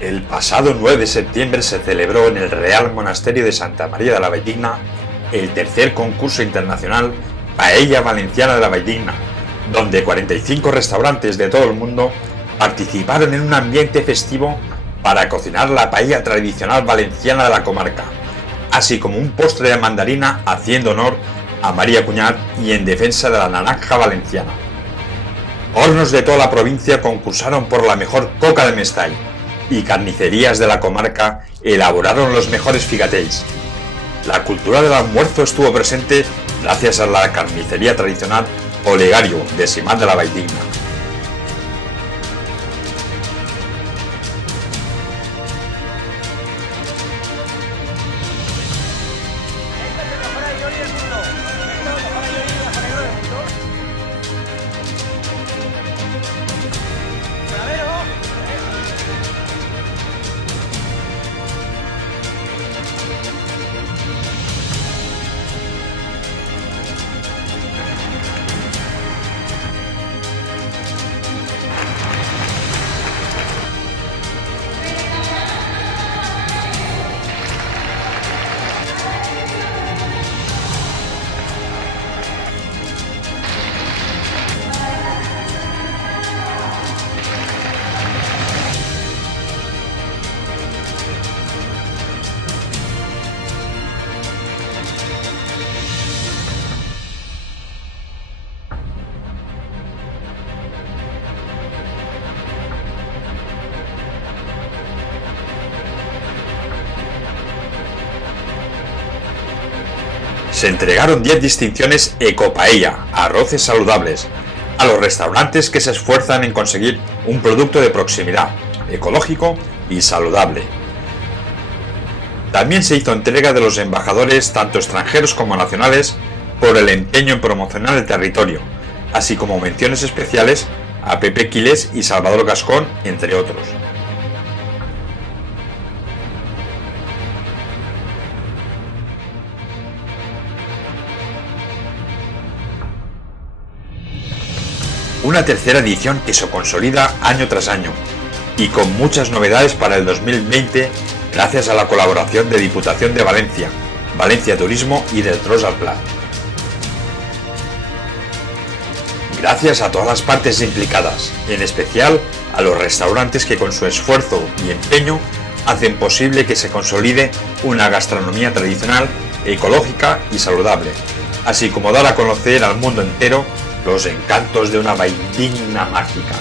El pasado 9 de septiembre se celebró en el Real Monasterio de Santa María de la Valldigna el tercer concurso internacional Paella Valenciana de la Valldigna, donde 45 restaurantes de todo el mundo participaron en un ambiente festivo para cocinar la paella tradicional valenciana de la comarca, así como un postre de mandarina haciendo honor a María Cuñat y en defensa de la naranja valenciana. Hornos de toda la provincia concursaron por la mejor coca de Mestall y carnicerías de la comarca elaboraron los mejores figatells. La cultura del almuerzo estuvo presente gracias a la carnicería tradicional Olegario de Simat de la Valldigna. Se entregaron 10 distinciones Ecopaella, arroces saludables, a los restaurantes que se esfuerzan en conseguir un producto de proximidad, ecológico y saludable. También se hizo entrega de los embajadores, tanto extranjeros como nacionales, por el empeño en promocionar el territorio, así como menciones especiales a Pepe Quilés y Salvador Gascón, entre otros. Una tercera edición que se consolida año tras año y con muchas novedades para el 2020 gracias a la colaboración de Diputación de Valencia, Valencia Turismo y del Tros al Plat. Gracias a todas las partes implicadas, en especial a los restaurantes que con su esfuerzo y empeño hacen posible que se consolide una gastronomía tradicional, ecológica y saludable, así como dar a conocer al mundo entero los encantos de una Valldigna mágica.